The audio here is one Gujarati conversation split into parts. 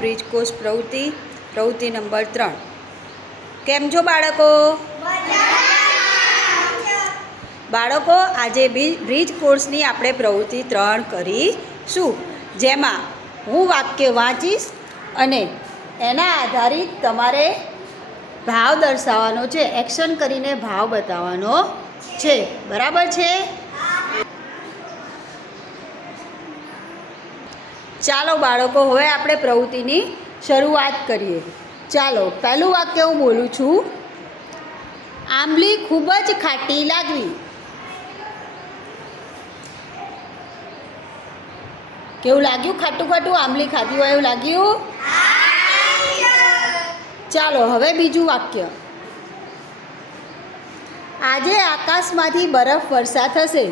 બ્રિજ કોર્સ પ્રવૃત્તિ નંબર 3. કેમ છો બાળકો? બાળકો, આજે બ્રિજ કોર્સની આપણે પ્રવૃત્તિ 3 કરીશું, જેમાં હું વાક્ય વાંચીશ અને એના આધારિત તમારે ભાવ દર્શાવવાનો છે. એક્શન કરીને ભાવ બતાવવાનો છે. બરાબર છે? ચાલો બાળકો, હવે આપણે પ્રવૃત્તિની શરૂઆત કરીએ. ચાલો, પહેલું વાક્ય હું બોલું છું. આંબલી ખૂબ જ ખાટી લાગવી. કેવું લાગ્યું? ખાટું ખાટું આંબલી ખાધી હોય એવું લાગ્યું? ચાલો, હવે બીજું વાક્ય. આજે આકાશમાંથી બરફ વર્ષા થશે.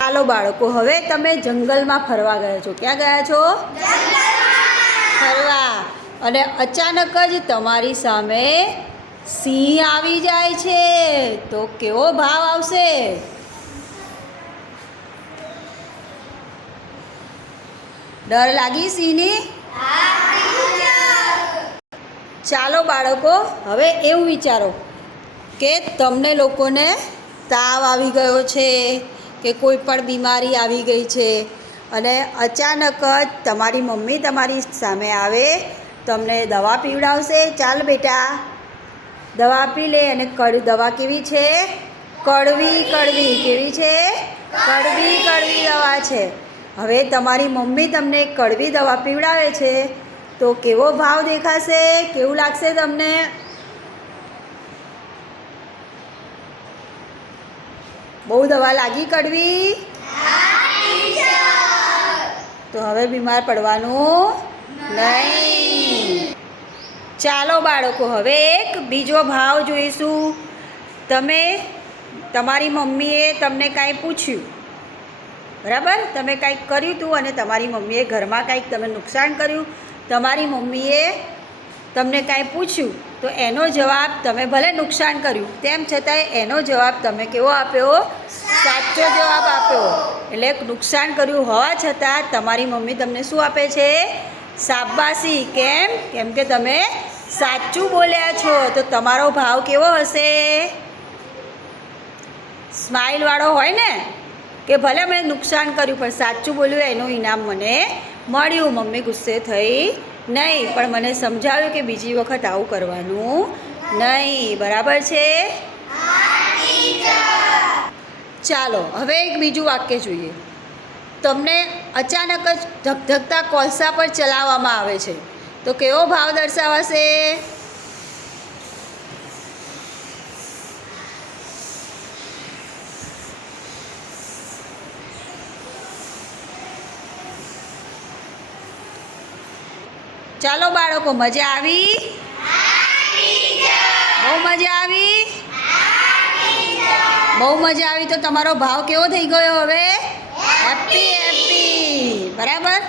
ચાલો બાળકો, હવે તમે જંગલમાં ફરવા ગયા છો. ક્યાં ગયા છો? ફરવા. અને અચાનક જ તમારી સામે સિંહ આવી જાય છે, તો કેવો ભાવ આવશે? ડર લાગી સિંહની? ચાલો બાળકો, હવે એવું વિચારો કે તમને લોકોને તાવ આવી ગયો છે કે કોઈ પણ બીમારી આવી ગઈ છે અને અચાનક જ તમારી મમ્મી તમારી સામે આવે, તમને દવા પીવડાવશે. ચાલ બેટા, દવા પી લે. અને દવા કેવી છે? કડવી. કેવી છે? કડવી દવા છે. હવે તમારી મમ્મી તમને કડવી દવા પીવડાવે છે, તો કેવો ભાવ દેખાશે? કેવું લાગશે તમને? બહુ દવા લાગી કડવી? તો હવે બીમાર પડવાનું નહીં. ચાલો બાળકો, હવે એક બીજો ભાવ જોઈશું. તમારી મમ્મીએ તમને કાંઈ પૂછ્યું, બરાબર? તમે કાંઈક કર્યું હતું અને તમારી મમ્મીએ ઘરમાં કાંઈક તમે નુકસાન કર્યું. તમારી મમ્મીએ તમને કાંઈ પૂછ્યું, તો એનો જવાબ તમે ભલે નુકસાન કર્યું તેમ છતાંય એનો જવાબ તમે કેવો આપ્યો? સાચો જવાબ આપ્યો. એટલે નુકસાન કર્યું હોવા છતાં તમારી મમ્મી તમને શું આપે છે? શાબાશી. કેમ કે તમે સાચું બોલ્યા છો. તો તમારો ભાવ કેવો હશે? સ્માઇલવાળો હોય ને, કે ભલે મેં નુકસાન કર્યું પણ સાચું બોલ્યું, એનું ઇનામ મને મળ્યું. મમ્મી ગુસ્સે થઈ નહીં, પણ મને સમજાવ્યું કે બીજી વખત આવું કરવાનું નહીં. બરાબર છે? ચાલો, હવે એક બીજું વાક્ય જોઈએ. તમને અચાનક જ ધગધગતા કોલસા પર ચલાવવામાં આવે છે, તો કેવો ભાવ દર્શાવાશે? ચાલો બાળકો, મજા આવી? બહુ મજા આવી? બહુ મજા આવી. તો તમારો ભાવ કેવો થઈ ગયો હવે? હેપી. બરાબર?